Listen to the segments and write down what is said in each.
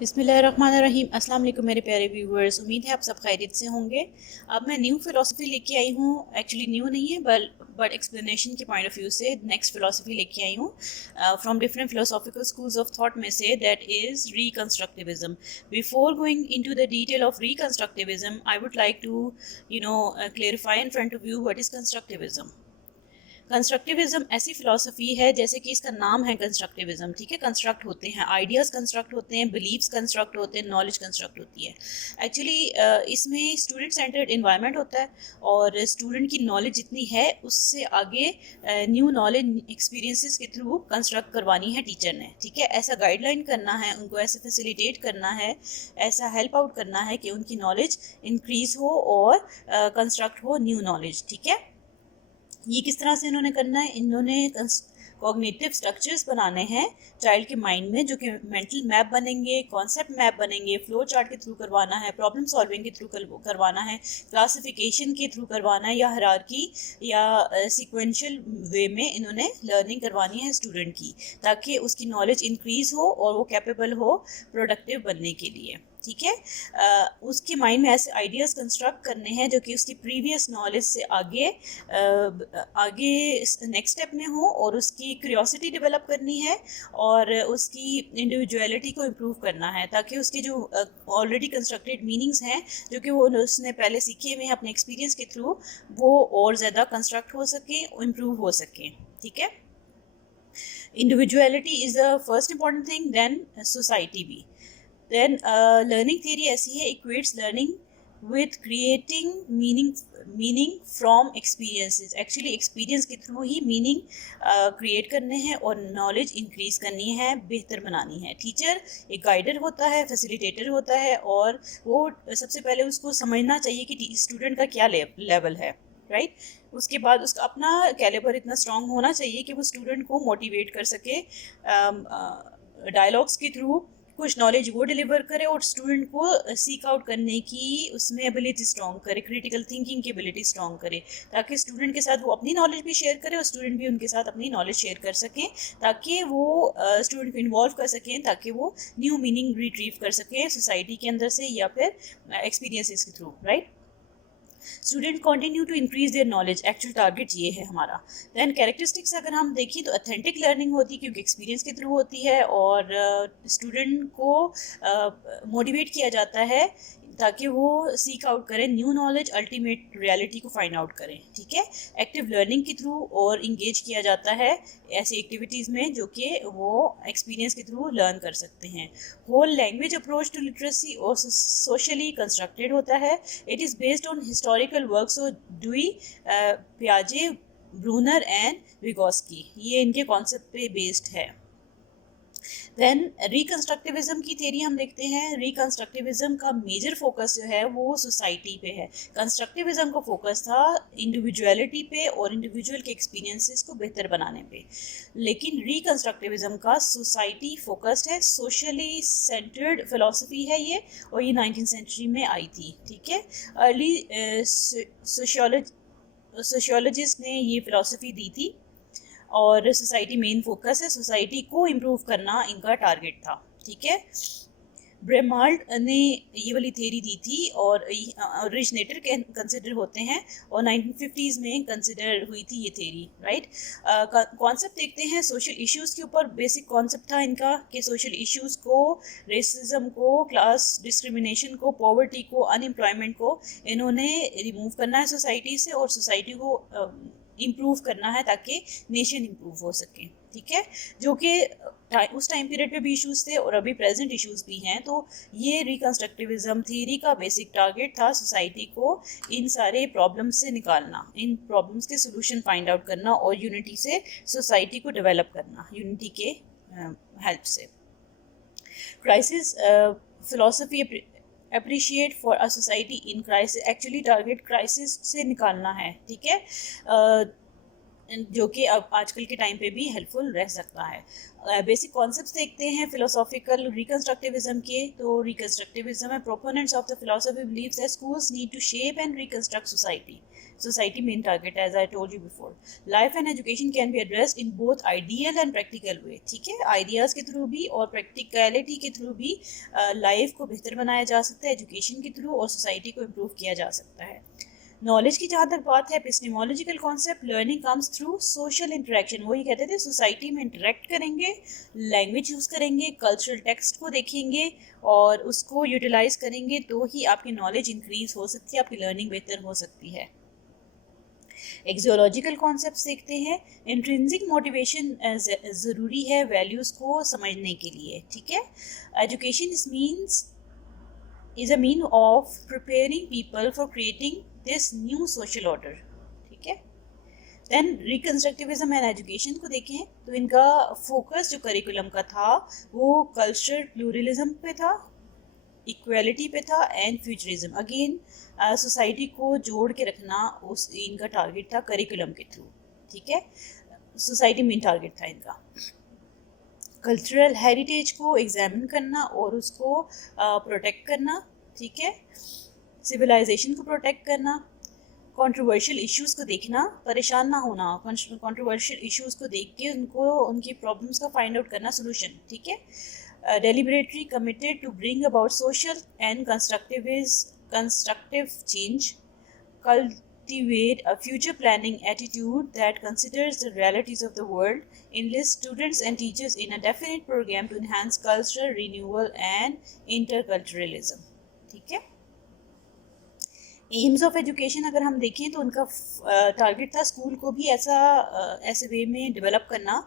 बिस्मिल्लाहिर्रहमानिर्रहीम। अस्सलाम वालेकुम मेरे प्यारे व्यूवर्स, उम्मीद है आप सब खैरियत से होंगे। अब मैं न्यू फ़िलासफ़ी लेके आई हूँ। एक्चुअली न्यू नहीं है बट एक्सप्लेनेशन के पॉइंट ऑफ व्यू से नेक्स्ट फ़िलासफ़ी लेके आई हूँ from different philosophical schools of thought में से, that is reconstructivism. Before going into the detail of reconstructivism, I would like to clarify in front of you what is constructivism. Constructivism ऐसी philosophy है, जैसे कि इसका नाम है कंस्ट्रक्टिविज्म, ठीक है। कंस्ट्रक्ट होते हैं आइडियाज़, कंस्ट्रक्ट होते हैं बिलीव्स, कंस्ट्रक्ट होते हैं नॉलेज, कंस्ट्रक्ट होती है। एक्चुअली इसमें स्टूडेंट सेंटर्ड इन्वायरमेंट होता है और स्टूडेंट की नॉलेज जितनी है उससे आगे न्यू नॉलेज एक्सपीरियंसेस के थ्रू कंस्ट्रक्ट करवानी है टीचर ने, ठीक है। ऐसा गाइडलाइन करना है उनको, ऐसे फैसिलिटेट करना है, ऐसा हेल्प आउट करना है कि उनकी नॉलेज इंक्रीज़ हो और कंस्ट्रक्ट हो न्यू नॉलेज, ठीक है। ये किस तरह से इन्होंने करना है, इन्होंने कॉग्निटिव स्ट्रक्चर्स बनाने हैं चाइल्ड के माइंड में, जो कि मेंटल मैप बनेंगे, कॉन्सेप्ट मैप बनेंगे, फ्लो चार्ट के थ्रू करवाना है, प्रॉब्लम सॉल्विंग के थ्रू करवाना है, क्लासिफिकेशन के थ्रू करवाना है, या हायरार्की या सीक्वेंशियल वे में इन्होंने लर्निंग करवानी है स्टूडेंट की, ताकि उसकी नॉलेज इंक्रीज़ हो और वो कैपेबल हो प्रोडक्टिव बनने के लिए, ठीक है। उसके माइंड में ऐसे आइडियाज़ कंस्ट्रक्ट करने हैं जो कि उसकी प्रीवियस नॉलेज से आगे नेक्स्ट स्टेप में हो, और उसकी क्यूरियोसिटी डेवलप करनी है और उसकी इंडिविजुअलिटी को इम्प्रूव करना है, ताकि उसके जो ऑलरेडी कंस्ट्रक्टेड मीनिंग्स हैं, जो कि वो उसने पहले सीखे हुए हैं अपने एक्सपीरियंस के थ्रू, वो और ज़्यादा कंस्ट्रक्ट हो सकें, इम्प्रूव हो सकें, ठीक है। Individuality is the first important thing, then society भी। देन लर्निंग थियरी ऐसी है, equates learning with creating meaning from experiences. Actually experience के थ्रू ही मीनिंग क्रिएट करने हैं और नॉलेज इंक्रीज करनी है, बेहतर बनानी है। टीचर एक गाइडर होता है, फैसिलिटेटर होता है, और वो सबसे पहले उसको समझना चाहिए कि स्टूडेंट का क्या लेवल है, राइट। उसके बाद उसका अपना कैलिबर इतना स्ट्रांग होना चाहिए कि वो स्टूडेंट को मोटिवेट कर सके, डायलॉग्स के थ्रू कुछ नॉलेज वो डिलीवर करे और स्टूडेंट को सीक आउट करने की उसमें एबिलिटी स्ट्रॉन्ग करे, क्रिटिकल थिंकिंग की एबिलिटी स्ट्रॉन्ग करे, ताकि स्टूडेंट के साथ वो अपनी नॉलेज भी शेयर करे और स्टूडेंट भी उनके साथ अपनी नॉलेज शेयर कर सकें, ताकि वो स्टूडेंट को इन्वॉल्व कर सकें, ताकि वो न्यू मीनिंग रिट्रीव कर सकें सोसाइटी के अंदर से या फिर एक्सपीरियंसेस के through, right. Student continue to increase their knowledge, actual target ये है हमारा। दैन कैरेक्टरिस्टिक्स अगर हम देखें तो अथेंटिक लर्निंग होती है, क्योंकि एक्सपीरियंस के थ्रू होती है, और स्टूडेंट को मोटिवेट किया जाता है ताकि वो सीक आउट करें न्यू नॉलेज, अल्टीमेट रियलिटी को फाइंड आउट करें, ठीक है। एक्टिव लर्निंग के थ्रू और इंगेज किया जाता है ऐसी एक्टिविटीज़ में जो कि वो एक्सपीरियंस के थ्रू लर्न कर सकते हैं। Whole language approach to literacy और सोशली कंस्ट्रक्टेड होता है। It is based on historical works of Dewey, पियाजे, ब्रूनर एंड विगोस्की। ये इनके कॉन्सेप्ट पे बेस्ड है। देन रिकंस्ट्रक्टिविज्म की थ्योरी हम देखते हैं। रिकंस्ट्रक्टिविज्म का मेजर फोकस जो है वो सोसाइटी पे है। कंस्ट्रक्टिविज्म का फोकस था इंडिविजुअलिटी पे और इंडिविजुअल के एक्सपीरियंसेस को बेहतर बनाने पे, लेकिन रिकंस्ट्रक्टिविज्म का सोसाइटी फोकस्ड है, सोशली सेंटर्ड फिलोसफी है ये, और ये 19th सेंचुरी में आई थी, ठीक है। अर्ली सोशियोलॉजिस्ट ने ये फिलोसफी दी थी, और सोसाइटी मेन फोकस है, सोसाइटी को इम्प्रूव करना इनका टारगेट था, ठीक है। ब्रेमाल्ड ने ये वाली थ्योरी दी थी और ओरिजिनेटर कंसिडर होते हैं, और 1950s में कंसिडर हुई थी ये थ्योरी, राइट। कॉन्सेप्ट देखते हैं सोशल इश्यूज़ के ऊपर। बेसिक कॉन्सेप्ट था इनका कि सोशल इश्यूज़ को, रेसिज्म को, क्लास डिस्क्रिमिनेशन को, पॉवर्टी को, अनएम्प्लॉयमेंट को इन्होंने रिमूव करना है सोसाइटी से, और सोसाइटी को इम्प्रूव करना है ताकि नेशन इम्प्रूव हो सके, ठीक है। जो कि उस टाइम पीरियड पे भी इश्यूज़ थे और अभी प्रेजेंट इश्यूज़ भी हैं। तो ये रिकंस्ट्रक्टिविज्म थ्योरी का बेसिक टारगेट था सोसाइटी को इन सारे प्रॉब्लम्स से निकालना, इन प्रॉब्लम्स के सोल्यूशन फाइंड आउट करना और यूनिटी से सोसाइटी को डेवलप करना, यूनिटी के हेल्प से। Crisis philosophy appreciate for a society in crisis, actually target crisis से निकालना है, ठीक है। जो कि अब आजकल के टाइम पे भी हेल्पफुल रह सकता है। बेसिक कॉन्सेप्ट्स देखते हैं फिलोसॉफिकल रिकंस्ट्रक्टिविज्म के। तो रिकंस्ट्रक्टिविज्म है proponents of the philosophy believes that schools need to shape and reconstruct society main target as I told you before. Life and education can be addressed in both ideal and practical way. ठीक है, ideas के through भी और practicality के through भी life को बेहतर बनाया जा सकता है एजुकेशन के थ्रू, और सोसाइटी को इम्प्रूव किया जा सकता है। नॉलेज की जहाँ तक बात है, epistemological concept learning comes through social interaction. वही कहते थे सोसाइटी में इंटरेक्ट करेंगे, लैंग्वेज यूज़ करेंगे, कल्चरल टेक्स्ट को देखेंगे और उसको यूटिलाइज करेंगे, तो ही आपकी नॉलेज इंक्रीज हो सकती है, आपकी लर्निंग बेहतर हो सकती है। एक्सियोलॉजिकल कॉन्सेप्ट देखते हैं। इंट्रिंसिक मोटिवेशन ज़रूरी है वैल्यूज़ को समझने के लिए। ठीक है, education is a mean of preparing people for creating this new social order। ठीक है, देन रिकंस्ट्रक्टिविज्म एंड एजुकेशन को देखें तो इनका फोकस जो करिकुलम का था वो कल्चरल प्लूरलिज्म पे था, इक्वालिटी पे था एंड फ्यूचरिज्म। अगेन सोसाइटी को जोड़ के रखना उस इनका टारगेट था करिकुलम के थ्रू। ठीक है, सोसाइटी मेन टारगेट था इनका। कल्चरल हेरिटेज को एग्जामिन करना और उसको प्रोटेक्ट करना। ठीक है, सिविलाइजेशन को प्रोटेक्ट करना, कंट्रोवर्शियल इश्यूज़ को देखना, परेशान ना होना, कंट्रोवर्शियल इश्यूज़ को देख के उनको उनकी प्रॉब्लम्स का फाइंड आउट करना सोल्यूशन। ठीक है, deliberately committed to bring about social and constructive change, cultivate a future planning attitude that considers the realities of the world, enlist students and teachers in a definite program to enhance cultural renewal and interculturalism। ठीक है, AIIMS of education अगर हम देखें तो उनका target था school को भी ऐसे वे में डेवलप करना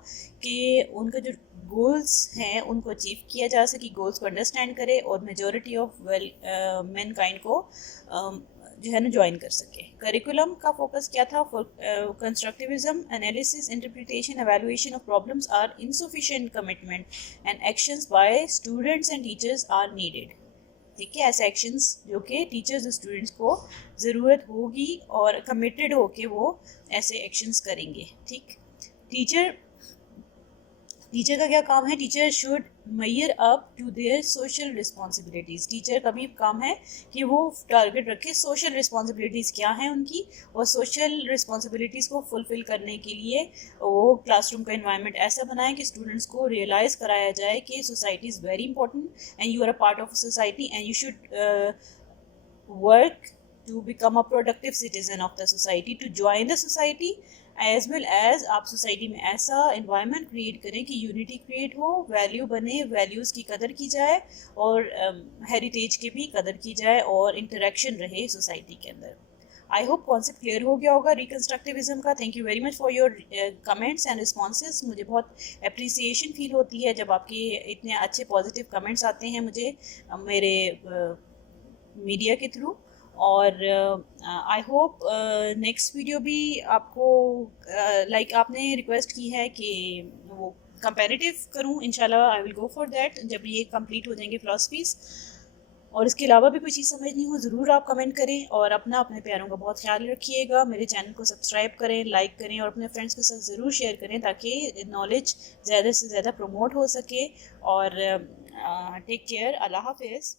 कि उनका जो गोल्स हैं उनको अचीव किया जा सके, गोल्स को अंडरस्टैंड करे और मेजॉरिटी ऑफ मैनकाइंड को जो है ना ज्वाइन कर सके। करिकुलम का फोकस क्या था? For constructivism, analysis, interpretation, evaluation of problems are insufficient commitment and actions by students and teachers are needed. ठीक है, ऐसे एक्शंस जो कि टीचर्स और स्टूडेंट्स को ज़रूरत होगी और कमिटेड होके वो ऐसे एक्शंस करेंगे। ठीक, टीचर का क्या काम है? Teacher should measure up to their social responsibilities. Teacher का भी काम है कि वो टारगेट रखे सोशल रिस्पॉन्सिबिलिटीज़ क्या हैं उनकी, और सोशल रिस्पॉन्सिबिलिटीज़ को फुलफ़िल करने के लिए वो क्लासरूम का इन्वायरमेंट ऐसा बनाए कि स्टूडेंट्स को रियलाइज़ कराया जाए कि society is very important and you are a part of society and you should work to become a productive citizen of the society, to join the society, as well as आप society में ऐसा environment create करें कि unity create हो, value बने, values की कदर की जाए और हेरिटेज की भी कदर की जाए और इंटरेक्शन रहे सोसाइटी के अंदर। आई होप कॉन्सेप्ट क्लियर हो गया होगा रिकंस्ट्रक्टिविज्म का। Thank you very much for your comments and responses. मुझे बहुत अप्रिसिएशन फील होती है जब आपके इतने अच्छे पॉजिटिव कमेंट्स आते हैं मुझे मेरे मीडिया के थ्रू। और आई होप नेक्स्ट वीडियो भी आपको लाइक आपने रिक्वेस्ट की है कि वो कंपैरेटिव करूं, इंशाल्लाह I will go for that जब ये कंप्लीट हो जाएंगे फिलॉसफीज़। और इसके अलावा भी कोई चीज़ समझनी हो ज़रूर आप कमेंट करें और अपने प्यारों का बहुत ख्याल रखिएगा। मेरे चैनल को सब्सक्राइब करें, लाइक करें और अपने फ्रेंड्स के साथ ज़रूर शेयर करें ताकि नॉलेज ज़्यादा से ज़्यादा प्रमोट हो सके। और टेक केयर, अल्लाह हाफिज़।